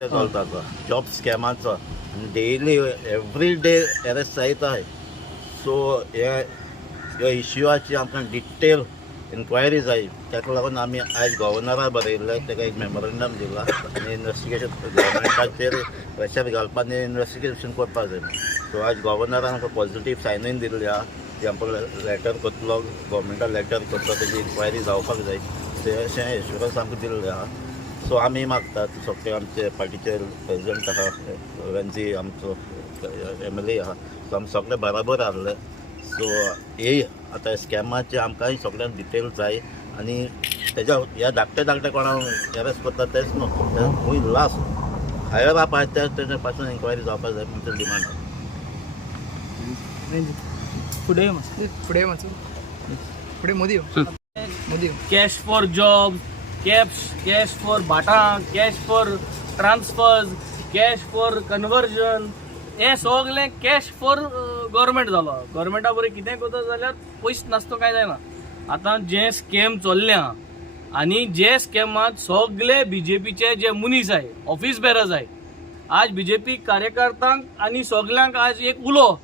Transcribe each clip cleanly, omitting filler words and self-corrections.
चलता जॉब स्कॅमाचो daily every day arrest जायता आहे. सो ह्या इश्यूची आमकां डिटेल इन्क्वायरी जाय. ताका लागून आमी आयज गव्हर्नराक बरयल्ले, ताका एक मेमोरंडम दिला आनी इन्वेस्टिगेशन गव्हर्मेंटाचेर प्रेशर घालपाक आनी इन्वेस्टिगेशन करपाक जाय. सो आयज गव्हर्नरान आमकां पॉझिटीव सायनीन दिल्ली आहा की आमकां लेटर करतलो, गव्हर्मेंटाक लेटर करतलो, तेजी इन्क्वायरी जावपाक जाय अशें एश्युरन्स आमकां दिल्लें आहा. सो आमी मागतात सगळे आमचे पार्टीचे प्रेजिडेंट आहा, रंजी आमचो MLA आहा, सो आमी सगळे बराबर आहले. सो हे आतां स्कॅमाचे आमकां सगळ्यांक डिटेल जाय आनी तेज्या ह्या धाकटे कोणाक अरेस्ट करता तेच न्हू, खूंय लास्ट हायर आप आहा तेजे पासून इन्क्वायरी जावपाक जाय म्हणचे डिमांड आहा. पुढे Modi cash for jobs, cash for bata, cash for transfers, cash for conversion. हे सगळें कॅश फॉर गव्हर्मेंट जालो. गव्हर्मेंटा बरें कितें करता जाल्यार पयशे नासता काय जायना. आतां जे स्कॅम चल्ल्या आनी जे स्कॅमात सगळे BJPचे जे मनीस आय, ऑफिस बेरर्स आय, आज BJP कार्यकर्त्यांक आनी सगळ्यांक आज एक उलो,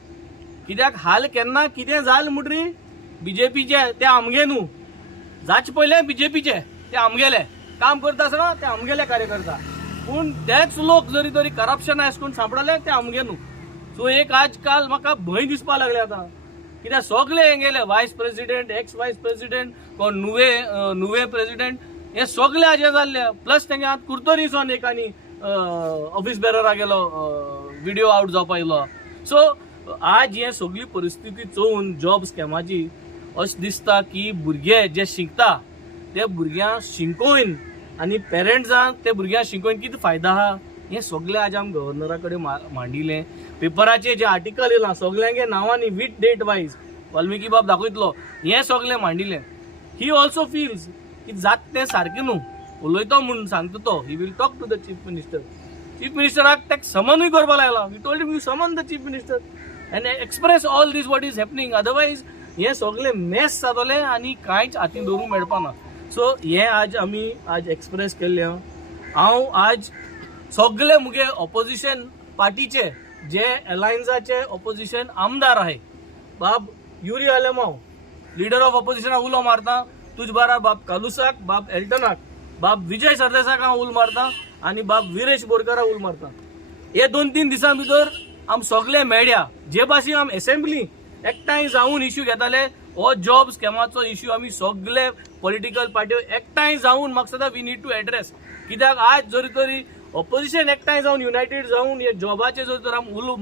कित्याक हाल केन्ना कितें जालें म्हणटरी BJPचे ते आमगे न्हू, जाचे पयले BJPचे ते आमगेले काम करता आसतना ते आमगेले कार्यकर्ता, पूण तेच लोक जरी तरी करप्शन अशें करून सांपडले ते आमगे न्हू. सो एक आजकाल म्हाका भंय दिसपा लागले आतां, कित्याक सगळे हेंगेले वायस प्रेसिडेंट, एक्स वायस प्रेसिडेंट, कोण नुवे प्रेसिडेंट, हे सगळे हाजे जाल्ले. प्लस तेंगे आतां कुर्तोरीसून एकानी ऑफिस बेररा गेलो व्हिडिओ आउट जावपा येयलो. सो आज हे सगळी परिस्थिती चोवन जॉब स्कॅमाची अशें दिसता की भुरगे जे शिकता ते भुरग्यांक शिकोवन आनी पेरंट्सांक ते भुरग्यांक शिकोवन कितें फायदा आहा हें सगळें आज आमी गव्हर्नरा कडेन मांडिलें. पेपराचे जे आर्टिकल येयला सगळ्यांगे नांवांनी विथ डेट वायज वाल्मिकी बाब दाखयतलो, हें सगळें मांडिलें. ही ऑल्सो फील्स की जात तें सारकें न्हू, उलयतो म्हणून सांगता तो, he will talk to the chief minister. Chief मिनिस्टराक ताका समनूय करपा लायला. We told him you summon the chief minister and express all this what is happening. Otherwise हे सगळें मेस जातले आनी कांयच हातीन दवरूंक मेळपाना. सो हे आज आमी आज एक्सप्रेस केल्लें. हांव आज सगळे मुगे ऑपोजिशन पार्टीचे जे अलायन्साचे ऑपोजिशन आमदार आहे, बाब युरी आलेमाव लीडर ऑफ ऑपोजिशनाक उलो मारता, तुज बारा बाब कालुसाक, बाब एल्टनाक, बाब विजय सरदेसाक हांव उलो मारता आनी बाब विरेश बोरकाराक उलो मारता. हे 2-3 दिसां भितर आम सगळे मेळ्या जे भाशेन आम असेंब्ली एकठांय जावन इश्यू घेताले. हो जॉब स्कॅमाचो इश्यू आमी सगळे पॉलिटिकल पार्ट्यो एकठांय जावन म्हाका दिसता वी नीड टू एड्रेस. कित्याक आज जरी तरी ऑपोजिशन एकठांय जावन युनायटेड जावन हे जॉबाचे जर तर आमी उलो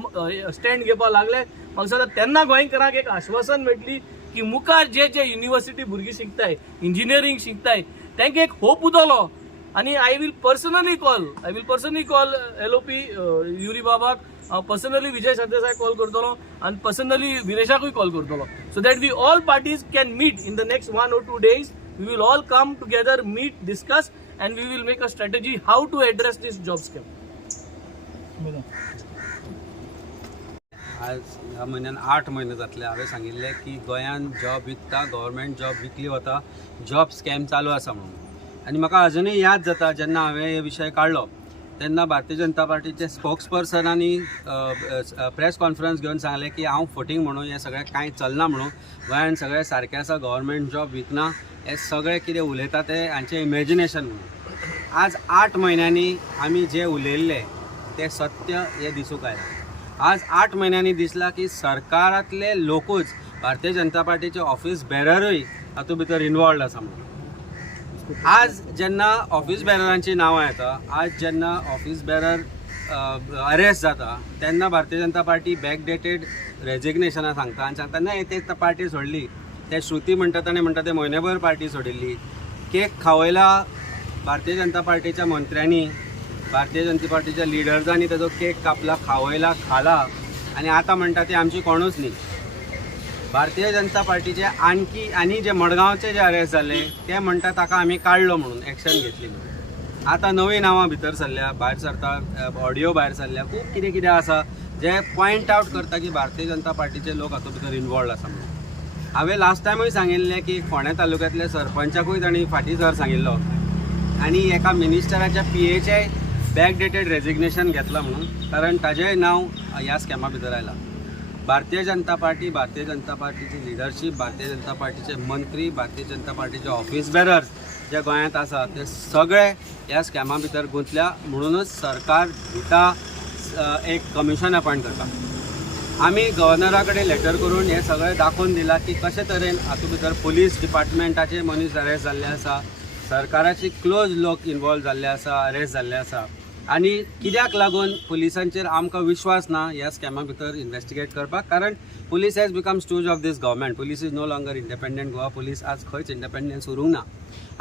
स्टँड घेवपाक लागले, म्हाका दिसता तेन्ना गोंयकारांक एक आश्वासन मेळटली की मुखार जे युनिव्हर्सिटी भुरगीं शिकताय, इंजिनियरींग शिकताय, तांकां एक होप उदलो. आनी I will personally call LOP Yuri बाबाक, पर्सनली विजय सरदेसाय कॉल करतलो आनी पर्सनली विरेशाकूय कॉल करतलो, so that we all parties can meet in the next 1 or 2 days. We will all come together, meet, discuss, and we will make a strategy how to address this job scam. आज ह्या म्हयन्यान 8 महिने जातले हांवें सांगिल्लें की गोंयान job विकता, गव्हर्मेंट जॉब विकली वता, जॉब स्कॅम चालू आसा म्हणून. आनी म्हाका अजुनूय याद जाता जेन्ना हांवें हे विशय काडलो तेन्ना भारतीय जनता पार्टीचे स्पोक्सपर्सनांनी प्रेस कॉन्फरन्स घेवन सांगलें की हांव फटींग म्हणून हें सगळें कांय चलना म्हणून, गोंयान सगळें सारकें आसा, गव्हर्मेंट जॉब विकना, हे सगळें कितें उलयता ते हांचें इमॅजिनेशन म्हणून. आज 8 महिन्यांनी आमी जे उलयल्ले ते सत्य हे दिसूंक आयलां. आज 8 महिन्यांनी दिसला की सरकारांतले लोकूच भारतीय जनता पार्टीचे ऑफिस बेररूय हातूंत भितर इनवॉल्ड आसा म्हणून. आज जेन्ना ऑफिस बेररांची नांवां येता, आज जेन्ना ऑफिस बेरर अरेस्ट जाता, तेन्ना भारतीय जनता पार्टी बॅकडेटेड रेजिग्नेशनां सांगता आनी सांगता न्हय ते पार्टी सोडली. ते श्रुती म्हणटा ताणें म्हणटा ते म्हयनेभर पार्टी सोडिल्ली. केक खावयला भारतीय जनता पार्टीच्या मंत्र्यांनी, भारतीय जनता पार्टीच्या लिडर्सांनी तेजो केक कापला, खावयला, खाला आनी आतां म्हणटा ते आमची कोणूच न्ही. भारतीय जनता पार्टीचे आनी जे मडगांवचे जे अरेस्ट जाल्ले ते म्हणटा ताका आमी काडलो म्हणून, एक्शन घेतली म्हणून. आतां नवीं नांवां भितर सरल्या, भायर सरता, ऑडियो भायर सरल्या, खूब कितें कितें आसा जे पॉयंट आवट करता की भारतीय जनता पार्टीचे लोक हातूंत भितर इनवॉल्ड आसा म्हणून. हांवें लास्ट टायमूय सांगिल्लें की फोंड्या तालुक्यांतल्या सरपंचाकूय तांणी फाटीं सर सांगिल्लो आनी एका मिनिस्टराच्या PAचे बॅकडेटेड रेजिग्नेशन घेतला म्हणून, कारण ताजेंय नाव ह्या स्कॅमा भितर आयला. भारतीय जनता पार्टीची लिडरशीप, भारतीय जनता पार्टीचे मंत्री, भारतीय जनता पार्टीचे ऑफिस बेरर्स जे गोंयांत आसा ते सगळे ह्या स्कॅमा भितर गुंतल्या. म्हणूनच सरकार दिता एक कमिशन अपॉयंट करता. आमी गव्हर्नरा कडेन लेटर करून हे सगळें दाखोवन दिला की कशे तरेन हातूंत भितर पुलीस डिपार्टमेंटाचे मनीस अरेस्ट जाल्ले आसा, सरकाराचे क्लोज लोक इन्वॉल्व जाल्ले आसा, अरेस्ट जाल्ले आसा. आनी कित्याक लागून पुलिसांचेर आमकां विश्वास ना ह्या स्कॅमा भितर इन्वेस्टिगेट करपाक, कारण police has become stooge of these government. Police is no longer independent. Goa police आज खंयच इंडिपेंडन्स उरूंक ना.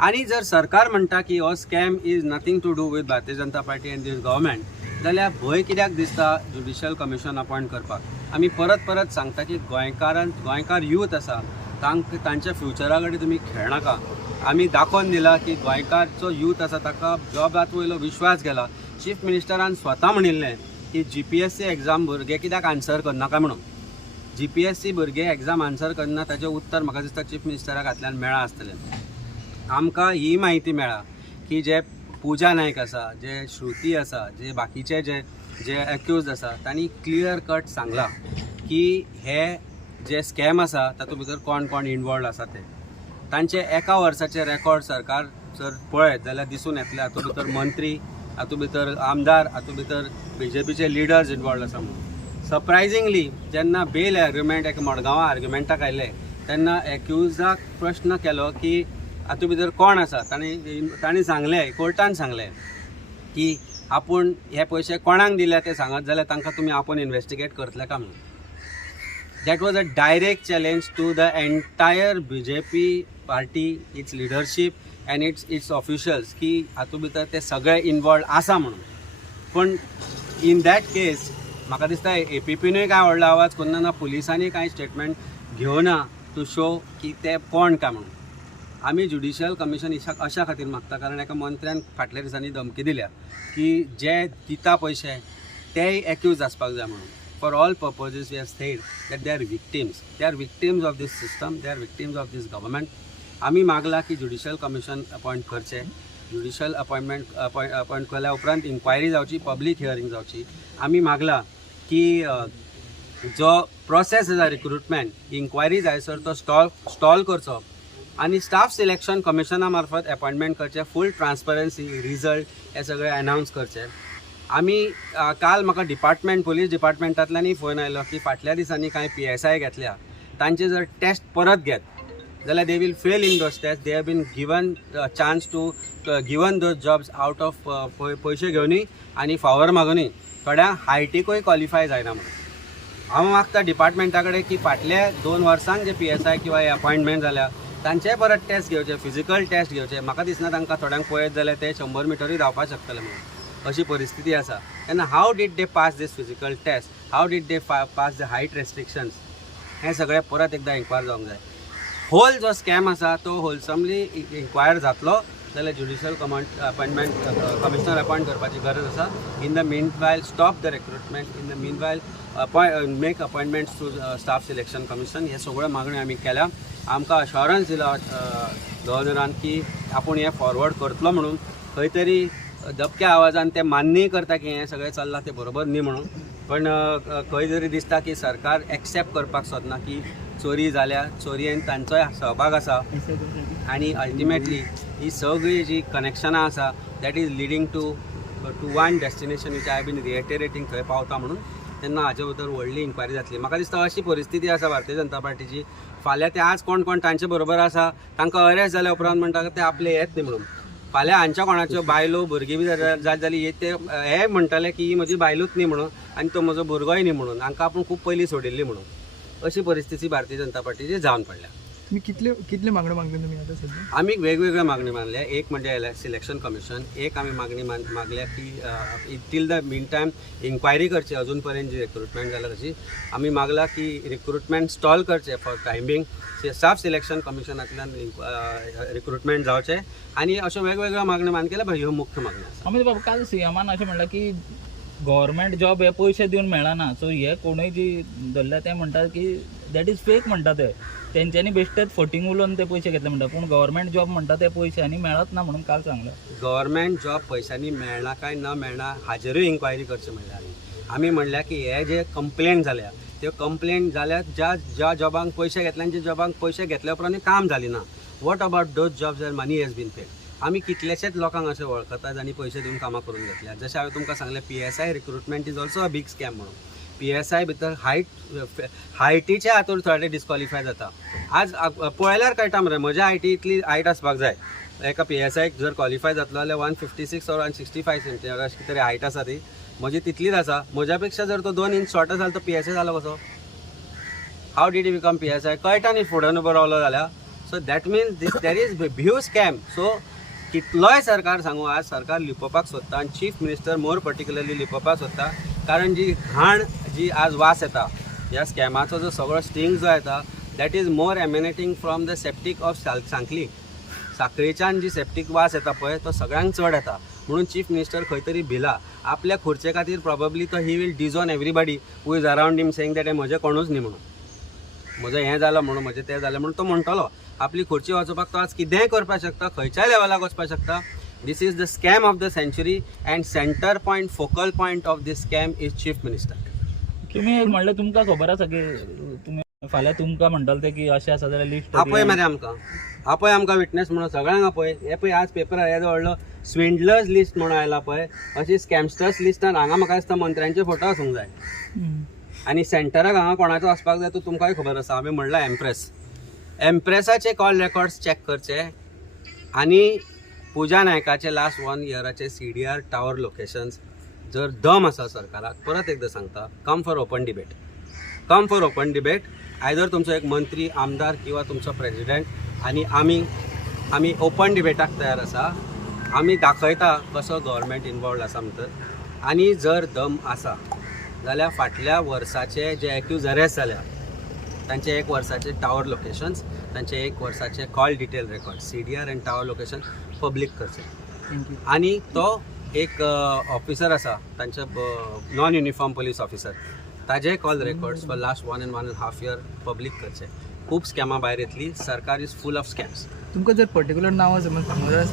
आनी जर सरकार म्हणटा की हो scam is nothing to do with Bharatiya Janata Party and these government, जाल्यार भंय कित्याक दिसता ज्युडिशियल कमिशन अपॉयंट करपाक. आमी परत परत सांगता की गोंयकार यूथ आसा तांच्या फ्युचरा कडेन तुमी खेळनाका. आमी दाखोवन दिला की गोंयकारचो यूथ आसा ताका जॉबात वयलो विश्वास गेला. चीफ मिनिस्टरान स्वता म्हणिल्लें की GPSC एग्जाम भुरगे कित्याक आन्सर करनाका म्हणून. GPSC भुरगे एग्जाम आन्सर करना ताचें उत्तर म्हाका दिसता चीफ मिनिस्टराक हातल्यान मेळा आसतलें. आमकां ही म्हायती मेळ्ळा की जे पुजा नायक आसा, जे श्रुती आसा, जे बाकीचे जे एक्यूज आसा तांणी क्लियर कट सांगला की हे जे स्कॅम आसा तातूंत भितर कोण कोण इनवॉल्ड आसा ते. तांचे एका वर्साचे रेकॉर्ड सरकार जर पळयत जाल्यार दिसून येतले हातूंत भितर मंत्री, हातूंत भितर आमदार, हातूंत भितर BJPचे लिडर्स इनवॉल्ड आसा म्हणून. सरप्रायझिंगली जेन्ना बेल आर्ग्युमेंट एक मडगांवां आर्ग्युमेंटाक आयले तेन्ना एक्युजाक प्रश्न केलो की हातूंत भितर कोण आसा. तांणी सांगलें, कोर्टान सांगलें की आपूण हे पयशे कोणाक दिले ते सांगत जाल्यार तांकां तुमी आपूण इन्वेस्टिगेट करतले काय म्हणून. That was a direct challenge to the entire BJP party, its leadership and its officials की हातूंत भितर ते सगळे इनवॉल्ड आसा म्हणून. पण इन दॅट केस म्हाका दिसता APPनूय कांय व्हडलो आवाज करना ना, पुलिसांनी कांय स्टेटमेंट घेवना टू शो की ते कोण काय म्हणून. आमी ज्युडिशियल कमिशन अशा खातीर मागता कारण एका मंत्र्यान फाटल्या दिसांनी धमकी दिल्या की जे दिता पयशे तेय एक्यूज आसपाक जाय म्हणून. For all purposes, we have said that they are victims. They are victims of this system. They are victims of this government. आमी मागला की ज्युडिशियल कमिशन अपॉयंट करचे. ज्युडिशियल अपॉयंट केल्या उपरांत इन्क्वायरी जावची, पब्लीक हियरींग जावची. आमी मागला की जो प्रोसेस आसा रिक्रुटमेंट, इन्क्वायरी जायसर तो स्टॉल करचो आनी स्टाफ सिलेक्शन कमिशना मार्फत अपॉयंटमेंट करचे. फूल ट्रान्सपरन्सी, रिजल्ट हे सगळे अनावन्स करचे. आमी काल म्हाका पुलीस डिपार्टमेंटांतल्यानय फोन आयलो की फाटल्या दिसांनी कांय PSI घेतल्या, तांचे जर टेस्ट परत घेत जाल्यार they will fail in those test. They have been given chance to given those jobs out of पयशे घेवनय आनी फावर मागूनय. थोड्या हायटीकूय क्वॉलिफाय जायना म्हणून. हांव मागता डिपार्टमेंटा कडेन की फाटल्या 2 वर्सांक जे PSI किंवा अपॉयंटमेंट जाल्या तांचे परत टेस्ट घेवचे, फिजिकल टेस्ट घेवचे. म्हाका दिसना तांकां थोड्यांक पळयत जाल्यार ते 100 मिटरूय धांवपाक शकतले म्हणून. अशी परिस्थिती आसा. तेन्ना how did they pass this physical test, how did they pass the height restrictions, हे सगळें परत एकदां इन्क्वायर जावंक जाय. होल जो स्कॅम आसा तो होलसमली इन्क्वायर जातलो जाल्यार ज्युडिशियल कमिशनर अपॉयंट करपाची गरज आसा. In the meanwhile stop the recruitment, in the meanwhile make appointments to Staff Selection Commission. हे सगळ्यो मागण्यो आमी केल्या. आमकां अश्योरन्स दिला गव्हर्नरान की आपूण हें फॉरवर्ड करतलो म्हणून. खंय तरी दबक्या आवाजान ते मान्यय करता की हें सगळें चल्लां ते बरोबर न्ही म्हणून. पण खंय तरी दिसता की सरकार एक्सेप्ट करपाक सोदना की चोरी जाल्या, चोरयेन तांचोय सहभाग आसा. आनी अल्टिमेटली ही सगळी जी कनेक्शनां आसा that is leading to one destination which I have been reiterating थंय पावता म्हणून. तेन्ना हाचे भितर व्हडली इन्क्वायरी जातली. म्हाका दिसता अशी परिस्थिती आसा भारतीय जनता पार्टीची. फाल्यां ते आज कोण कोण तांचे बरोबर आसा तांकां अरेस्ट जाल्या उपरांत म्हणटा ते आपले येत न्ही म्हणून. फाल्यां हांच्या कोणाच्यो बायलो भुरगीं बी जात जाली ते हे म्हणटले की ही म्हजी बायलूच न्ही म्हणून आनी तो म्हजो भुरगोय न्ही म्हणून, हांकां आपूण खूब पयलीं सोडिल्ली म्हणून. अशी परिस्थिती भारतीय जनता पार्टीची जावन पडल्या. तुम्ही कितले मागण्यो मागले तुम्ही आता सध्या? आमी वेगवेगळ्यो मागणी मानल्या. एक म्हणजे सिलेक्शन कमिशन, एक आमी मागणी मागल्या की till the mean time inquiry करची अजून पर्यंत जी रिक्रुटमेंट जाल्या तशी. आमी मागला की रिक्रुटमेंट स्टॉल करचे फॉर टायमिंग. स्टाफ सिलेक्शन कमिशनांतल्यान रिक्रुटमेंट जावचे आनी अश्यो वेगवेगळ्यो मागण्यो मान केल्या. ह्यो मुख्य मागण्यो आसा. अमित बाबा, काल सीएमान अशें म्हणलां की गव्हर्मेंट जॉब हे पयशे दिवन मेळना, सो हे कोणूय जी धरल्या ते म्हणटात की दॅट इज फेक म्हणटा ते. तेंच्यांनी बेश्टेच फटींग उलोवन ते पयशे घेतले म्हणटा, पूण गव्हर्मेंट जॉब म्हणटा ते पयशांनी मेळत ना म्हणून काल सांगलें. गव्हर्मेंट जॉब पयशांनी मेळना काय न मेळना हाजेरूय इन्क्वायरी करची म्हणल्यार आमी म्हणल्या की हे जे कंप्लेंट जाल्या त्यो कंप्लेंट जाल्या ज्या जॉबांक पयशे घेतले आनी ज्या जॉबांक पयशे घेतल्या उपरांत काम जाली ना. What about those jobs where money has been paid. आमी कितलेशेच लोकांक अशें वळखतात आनी पयशे दिवन कामां करून घेतल्या. जशें हांवें तुमकां सांगलें PSI recruitment is also a big scam म्हणून. PSI भितर हायटीच्या हातूंत थोडे डिस्क्वॉलिफाय जाता. आज पळयल्यार कळटा मरे म्हज्या हायटी इतली हायट आसपाक जाय. एका PSIक जर क्वॉलिफाय जातलो जाल्यार 156 or 165 सेंटीमीटर अशी तरी हायट आसा ती. म्हजी तितलीच आसा. म्हज्या पेक्षा जर तो 2 इंच शॉर्ट जालो तो PSI जालो कसो? हाव डीड ही बिकम PSI? कळटा न्ही फुडें उबो रावलो जाल्यार. So that means there is huge scam. So कितलोय सरकार सांगू आज सरकार लिपोवपाक सोदता आनी चीफ मिनिस्टर मोर पर्टिक्युलरली लिपोवपाक सोदता. कारण जी घाण जी आज वास येता ह्या स्कॅमाचो जो सगळो स्टिंग जो येता that is more emanating from the septic of Sankhali. साखळेच्यान जी सेप्टीक वास येता पळय तो सगळ्यांक चड येता. म्हणून चीफ मिनिस्टर खंय तरी भिला. आपल्या खुर्चे खातीर प्रॉबब्ली तो he will disown everybody who is around him saying that हे म्हजें कोणूच न्ही म्हणून, म्हजें हें जालां म्हणून, म्हजें तें जालें म्हणून तो म्हणटलो. आपली खुर्ची वाचोवपाक तो आज कितेंय करपाक शकता, खंयच्याय लेवलाक वचपाक शकता. This is the scam of the century and centre point focal point of this scam is chief minister. तुमी म्हणलें तुमकां खबर आसा की तुमी फाल्यां तुमकां म्हणटाले ते की अशें आसा जाल्यार लिस्ट आपय मरे आमकां विटनेस म्हणून सगळ्यांक आपय. हे पळय आज पेपरार येदो व्हडलो स्विंडलर्स लिस्ट म्हणून आयला पळय, अशी स्कॅमस्टर्स लिस्टान हांगा म्हाका दिसता मंत्र्यांचे फोटो आसूंक जाय. आनी सेंटराक हांगा कोणाचो वचपाक जाय तो तुमकांय खबर आसा. हांवें म्हणलां एम्प्रेसाचे कॉल रेकॉर्ड्स चॅक करचे आनी पुजा नायकाचे लास्ट 1 इयराचे CDR टावर लोकेशन्स जर दम आसा सरकाराक परत एकदां सांगता, come for open debate. Either तुमचो एक मंत्री आमदार किंवा तुमचो प्रेसिडेंट आनी आमी ओपन डिबेटाक तयार आसा. आमी दाखयता कसो गव्हर्मेंट इनवॉल्ड आसा भितर. आनी जर दम आसा जाल्यार फाटल्या वर्साचे जे एक्यूज अरेस्ट जाल्या तांचे 1 वर्साचे टावर लोकेशन्स, तांचे 1 वर्साचे call detail record CDR and tower location public करचे. आनी तो एक ऑफिसर आसा तांचे नॉन युनिफॉर्म पुलीस ऑफिसर, ताजे call records for last 1 and 1.5 year public करचे. खूब स्कॅमां भायर येतली. सरकार इज फूल ऑफ स्कॅम्स. तुमकां जर पर्टिक्युलर नांवां समज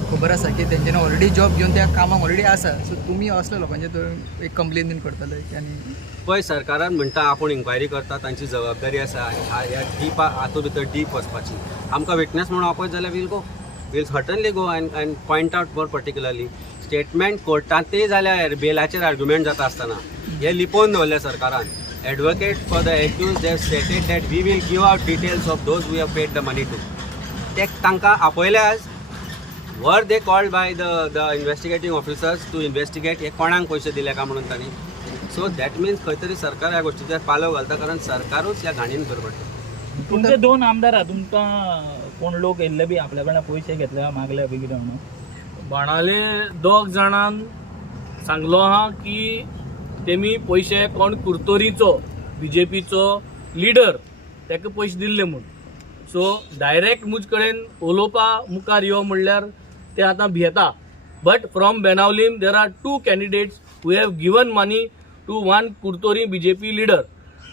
खबर आसा की तेंच्यांनी ऑलरेडी जॉब घेवन त्या कामाक ऑलरेडी आसा, सो तुमी असल्या लोकांचे तर एक कंप्लेन बीन करतले आनी पळय सरकारान म्हणटा आपूण इन्क्वायरी करता, तांची जबाबदारी आसा ह्या हातूंत भितर डीप वचपाची. आमकां विटनेस म्हणून आपयत जाल्यार will certainly go and point out more particularly. Statement कोर्टांतय जाल्यार बेलाचेर आर्ग्युमेंट जाता आसतना हे लिपोवन दवरले सरकारान. Advocate for the accused they have stated that we will give out details of those we have paid the money to. ते तांकां आपयले आज. Were they called by the investigating officers to investigate हे कोणाक पयशे दिले का म्हणून तांणी. सो दॅट मिन्स खंय तरी सरकार ह्या गोश्टीचेर पालव घालता, कारण सरकारूच ह्या घाणीन भरपडटा. तुमचे 2 आमदार आहा, तुमकां कोण लोक येयल्ले बी आपल्या कडल्यान पयशे घेतले मागले बी कितें म्हणून? बाणाले 2 जाणांन सांगलो आहा की तेमी पयशे कोण कुर्तोरीचो BJPचो लिडर ताका पयशे दिल्ले म्हूण. सो डायरेक्ट मुज कडेन उलोवपा मुखार यो म्हणल्यार ते आतां भियेता. But from Benaulim there are 2 candidates who have given money to one Curtorim BJP leader.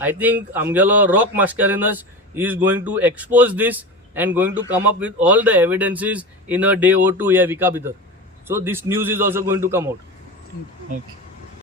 I think आमगेलो Rock Mascarenhas is going to expose this and going to come up with all the evidences in a day or two ह्या विका भितर. So this news is also going to come out. Okay.